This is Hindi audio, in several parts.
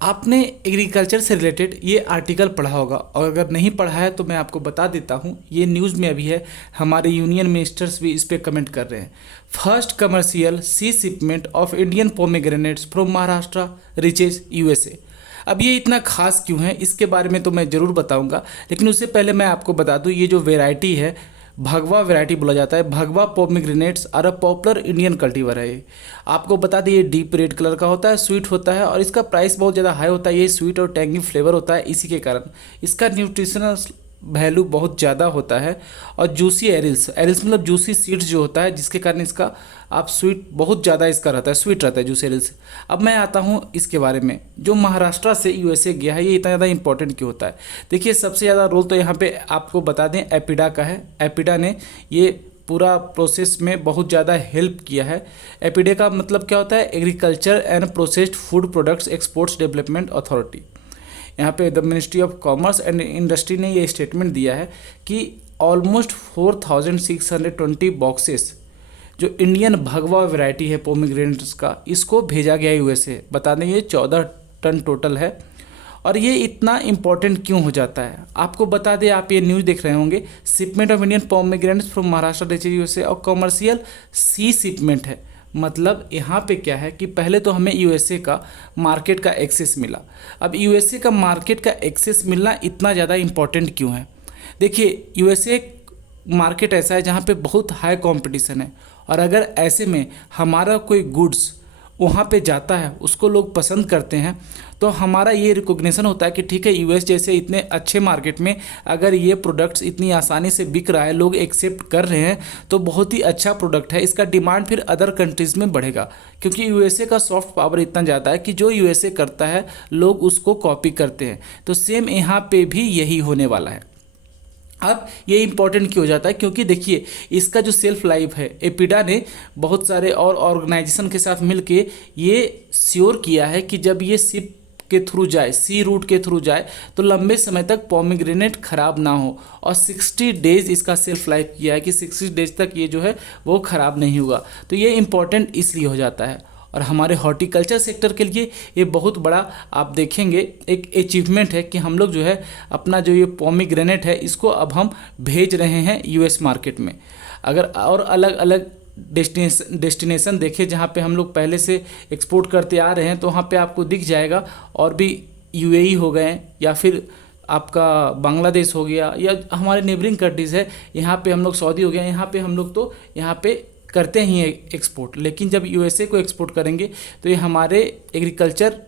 आपने एग्रीकल्चर से रिलेटेड ये आर्टिकल पढ़ा होगा, और अगर नहीं पढ़ा है तो मैं आपको बता देता हूँ। ये न्यूज़ में अभी है, हमारे यूनियन मिनिस्टर्स भी इस पे कमेंट कर रहे हैं। First commercial sea shipment of Indian pomegranates from Maharashtra reaches USA. अब ये इतना खास क्यों है, इसके बारे में तो मैं ज़रूर बताऊंगा, लेकिन उससे पहले मैं आपको बता दूं, ये जो वेराइटी है भगवा वैरायटी बोला जाता है। Bhagwa pomegranates are a popular Indian cultivar है ये। आपको बता दें, ये डीप रेड कलर का होता है, स्वीट होता है, और इसका प्राइस बहुत ज़्यादा हाई होता है। ये स्वीट और टैंगी फ्लेवर होता है, इसी के कारण इसका न्यूट्रिशनल वैल्यू बहुत ज़्यादा होता है। और जूसी एरिल्स, एरिल्स मतलब जूसी सीड्स जो होता है, जिसके कारण इसका आप स्वीट बहुत ज़्यादा इसका रहता है, स्वीट रहता है जूसी एरिल्स। अब मैं आता हूँ इसके बारे में, जो महाराष्ट्र से यूएसए गया है, ये इतना ज़्यादा इंपॉर्टेंट क्यों होता है। देखिए, सबसे ज़्यादा रोल तो यहाँ पे आपको बता दें एपिडा का है। एपिडा ने ये पूरा प्रोसेस में बहुत ज़्यादा हेल्प किया है। एपिडा का मतलब क्या होता है, agriculture and processed food products exports development authority. यहाँ पे the ministry of commerce and industry ने ये स्टेटमेंट दिया है कि ऑलमोस्ट 4620 बॉक्सेस जो इंडियन भगवा वैरायटी है पोमेग्रेनेट्स का, इसको भेजा गया यूएसए। बता दें ये 14 टन टोटल है। और ये इतना इम्पोर्टेंट क्यों हो जाता है, आपको बता दें, आप ये न्यूज़ देख रहे होंगे, shipment of Indian pomegranates from Maharashtra reaches USA और कॉमर्शियल सी शिपमेंट है। मतलब यहाँ पे क्या है कि पहले तो हमें यूएसए का मार्केट का एक्सेस मिला। अब यूएसए का मार्केट का एक्सेस मिलना इतना ज़्यादा इम्पोर्टेंट क्यों है। देखिए, यूएसए मार्केट ऐसा है जहाँ पे बहुत हाई कंपटीशन है, और अगर ऐसे में हमारा कोई गुड्स वहाँ पे जाता है, उसको लोग पसंद करते हैं, तो हमारा ये रिकॉग्निशन होता है कि ठीक है, यूएस जैसे इतने अच्छे मार्केट में अगर ये प्रोडक्ट्स इतनी आसानी से बिक रहा है, लोग एक्सेप्ट कर रहे हैं, तो बहुत ही अच्छा प्रोडक्ट है। इसका डिमांड फिर अदर कंट्रीज़ में बढ़ेगा, क्योंकि यूएसए का सॉफ्ट पावर इतना ज़्यादा है कि जो यूएसए करता है लोग उसको कॉपी करते हैं। तो सेम यहाँ पे भी यही होने वाला है। अब ये इंपॉर्टेंट क्यों हो जाता है, क्योंकि देखिए, इसका जो सेल्फ लाइफ है, एपिडा ने बहुत सारे और ऑर्गेनाइजेशन के साथ मिलके ये श्योर किया है कि जब ये शिप के थ्रू जाए, सी रूट के थ्रू जाए, तो लंबे समय तक पोमेग्रेनेट खराब ना हो। और 60 डेज इसका सेल्फ लाइफ किया है कि 60 डेज तक ये जो है वो ख़राब नहीं होगा। तो ये इम्पॉर्टेंट इसलिए हो जाता है। और हमारे हॉर्टिकल्चर सेक्टर के लिए ये बहुत बड़ा, आप देखेंगे, एक अचीवमेंट है कि हम लोग जो है अपना जो ये पोमेग्रेनेट है, इसको अब हम भेज रहे हैं यूएस मार्केट में। अगर और अलग अलग डेस्टिनेशन देखें जहाँ पे हम लोग पहले से एक्सपोर्ट करते आ रहे हैं, तो वहाँ पे आपको दिख जाएगा। और भी यूएई हो गए, या फिर आपका बांग्लादेश हो गया, या हमारे नेबरिंग कंट्रीज़ है, यहाँ पे हम लोग सऊदी हो गया, यहाँ पे हम लोग तो यहाँ पे करते ही हैं एक्सपोर्ट। लेकिन जब यूएसए को एक्सपोर्ट करेंगे तो ये हमारे एग्रीकल्चर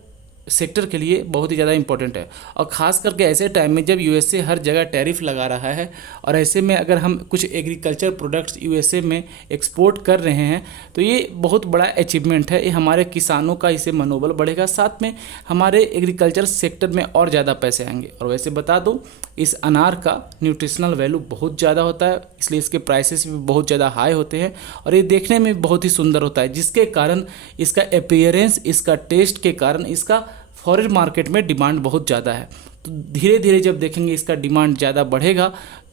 सेक्टर के लिए बहुत ही ज़्यादा इंपॉर्टेंट है। और ख़ास करके ऐसे टाइम में जब यूएसए हर जगह टैरिफ लगा रहा है, और ऐसे में अगर हम कुछ एग्रीकल्चर प्रोडक्ट्स यूएसए में एक्सपोर्ट कर रहे हैं, तो ये बहुत बड़ा अचीवमेंट है। ये हमारे किसानों का इससे मनोबल बढ़ेगा, साथ में हमारे एग्रीकल्चर सेक्टर में और ज़्यादा पैसे आएंगे। और वैसे बता दूँ, इस अनार का न्यूट्रिशनल वैल्यू बहुत ज़्यादा होता है, इसलिए इसके प्राइसेस भी बहुत ज़्यादा हाई होते हैं, और ये देखने में बहुत ही सुंदर होता है, जिसके कारण इसका अपीयरेंस, इसका टेस्ट के कारण इसका फॉरेन मार्केट में डिमांड बहुत ज़्यादा है। तो धीरे धीरे जब देखेंगे इसका डिमांड ज़्यादा बढ़ेगा,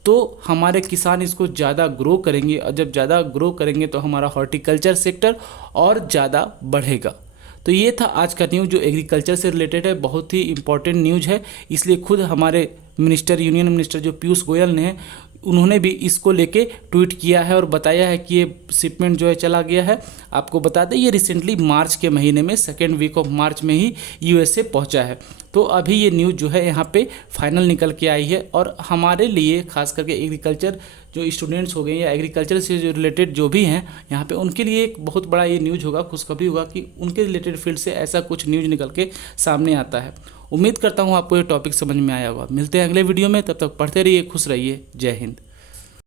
तो हमारे किसान इसको ज़्यादा ग्रो करेंगे, और जब ज़्यादा ग्रो करेंगे तो हमारा हॉर्टिकल्चर सेक्टर और ज़्यादा बढ़ेगा। तो ये था आज का न्यूज़ जो एग्रीकल्चर से रिलेटेड है, बहुत ही इंपॉर्टेंट न्यूज़ है। इसलिए खुद हमारे मिनिस्टर, यूनियन मिनिस्टर जो पीयूष गोयल ने हैं, उन्होंने भी इसको लेके ट्वीट किया है और बताया है कि ये शिपमेंट जो है चला गया है। आपको बता दें, ये रिसेंटली मार्च के महीने में, सेकेंड वीक ऑफ मार्च में ही यूएसए पहुंचा है। तो अभी ये न्यूज़ जो है यहाँ पे फाइनल निकल के आई है, और हमारे लिए खास करके एग्रीकल्चर जो स्टूडेंट्स हो गए या एग्रीकल्चर से जो रिलेटेड जो भी हैं यहाँ पे, उनके लिए एक बहुत बड़ा ये न्यूज़ होगा, खुशखबरी होगा कि उनके रिलेटेड फील्ड से ऐसा कुछ न्यूज़ निकल के सामने आता है। उम्मीद करता हूँ आपको ये टॉपिक समझ में आया होगा। मिलते हैं अगले वीडियो में, तब तक पढ़ते रहिए, खुश रहिए। जय हिंद।